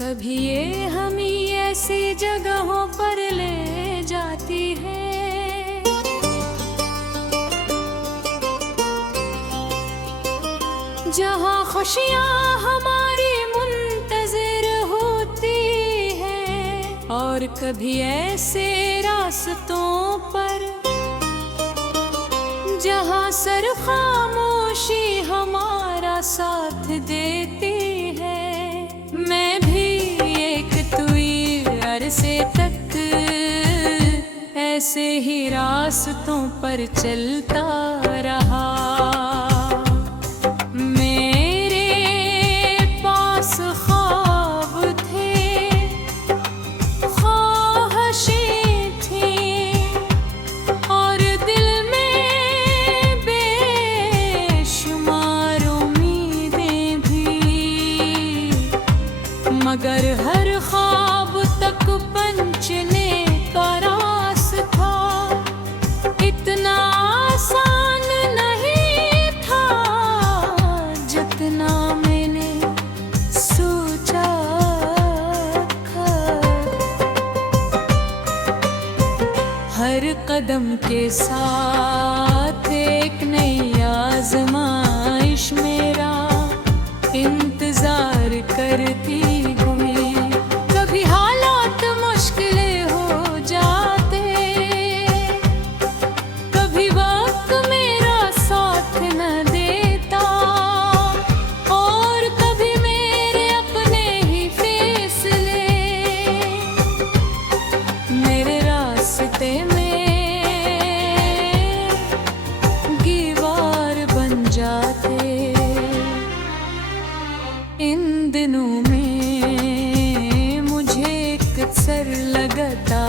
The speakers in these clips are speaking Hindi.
कभी ये हमें ऐसी जगहों पर ले जाती है जहाँ खुशियाँ हमारी मुंतज़िर होती हैं, और कभी ऐसे रास्तों पर जहाँ सर खामोशी हमारा साथ देती है। मैं भी एक तुई अरसे तक ऐसे ही रास्तों पर चलता रहा। मेरे पास ख्वाब थे, ख्वाहिशें थीं, और दिल में बेशुमार उम्मीदें भी, मगर हर ख्वाब तक पहुंचने का रास्ता इतना आसान नहीं था जितना मैंने सोचा था। हर कदम के साथ एक नई आज़माइश मेरा इंतजार करती हुई। कभी हालात मुश्किलें हो जाते, कभी वक्त मेरा साथ न देता, और कभी मेरे अपने ही फैसले मेरे रास्ते में दीवार बन जाते। इन दिनों में मुझे एक असर लगता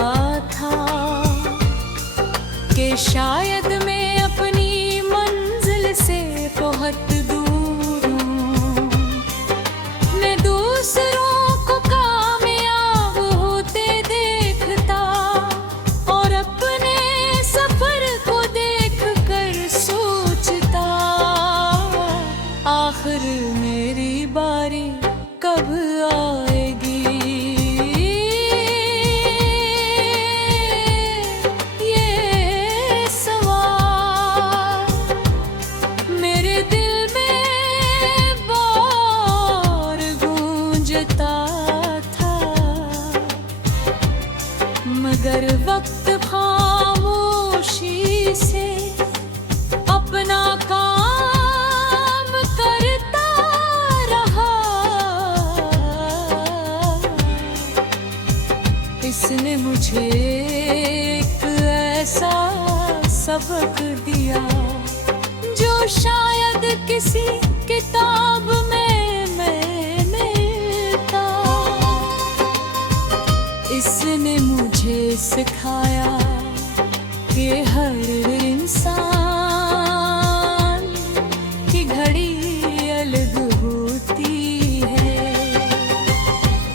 था कि शायद मैं अपनी मंजिल से बहुत दूर हूँ। मैं दूसरों को कामयाब होते देखता और अपने सफर को देखकर सोचता, आखिर मेरी बारी कब आएगी। ये सवाल मेरे दिल में बार गूंजता था, मगर वक्त खामोशी से अपना काम करता रहा। इसने मुझे एक ऐसा सबक दिया जो शायद किसी किताब में मैं मिलता। इसने मुझे सिखाया कि हर इंसान की घड़ी अलग होती है।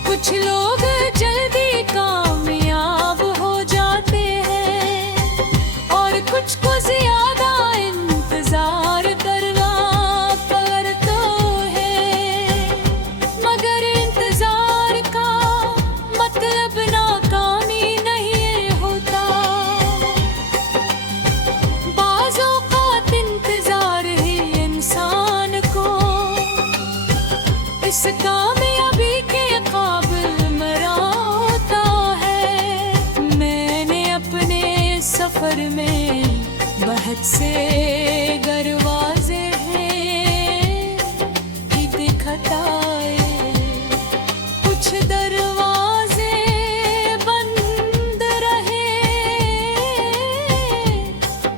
कुछ लोग जल्दी कामयाब हो जाते हैं और कुछ को ज्यादा इंतजार करना पड़ता है, मगर इंतजार का मतलब नाकामी नहीं होता। बाज़ों का इंतजार ही इंसान को इस कामयाबी के काबिल बनाता है। मैंने अपने सफर में बहुत से दरवाजे हैं कि दिखताए, कुछ दरवाजे बंद रहे,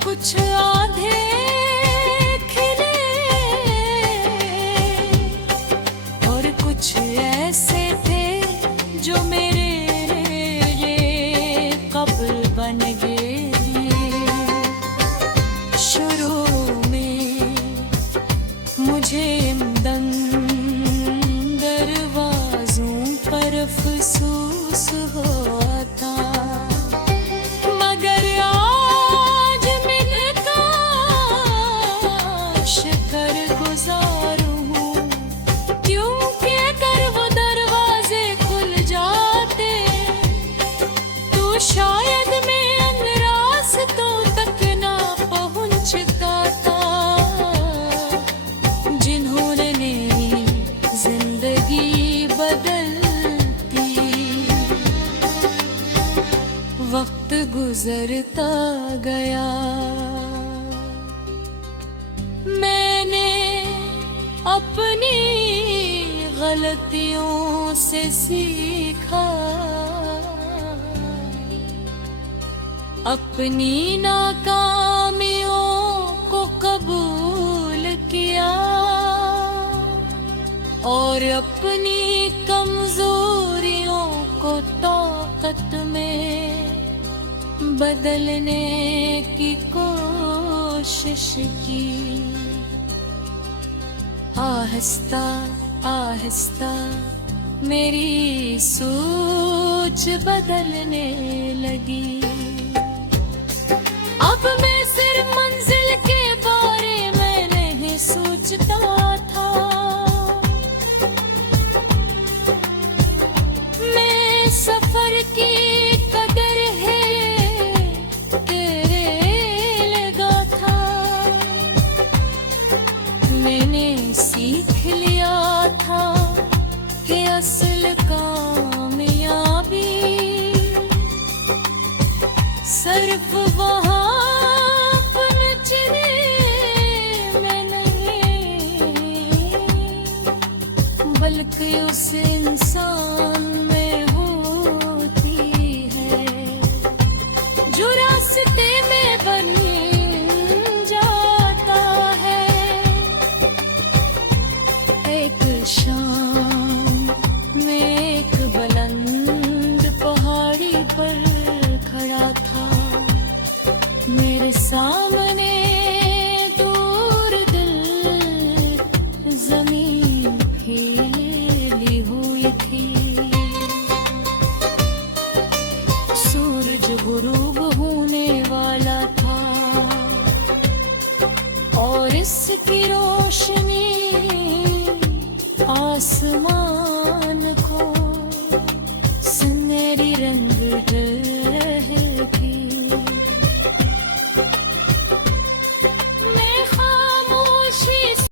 कुछ आधे खिले, और गुजरता गया। मैंने अपनी गलतियों से सीखा, अपनी नाकामियों को कबूल किया और अपनी कमजोरियों को ताकत में बदलने की कोशिश की। आहिस्ता आहिस्ता मेरी सोच बदलने लगी। अब मैं सिर्फ मंजिल के बारे में नहीं सोचता था, मैं सफर की कदर है तेरे लगा था। मैंने सीख लिया था कि असल कामयाबी सिर्फ वहाँ बल्कि उस इंसान में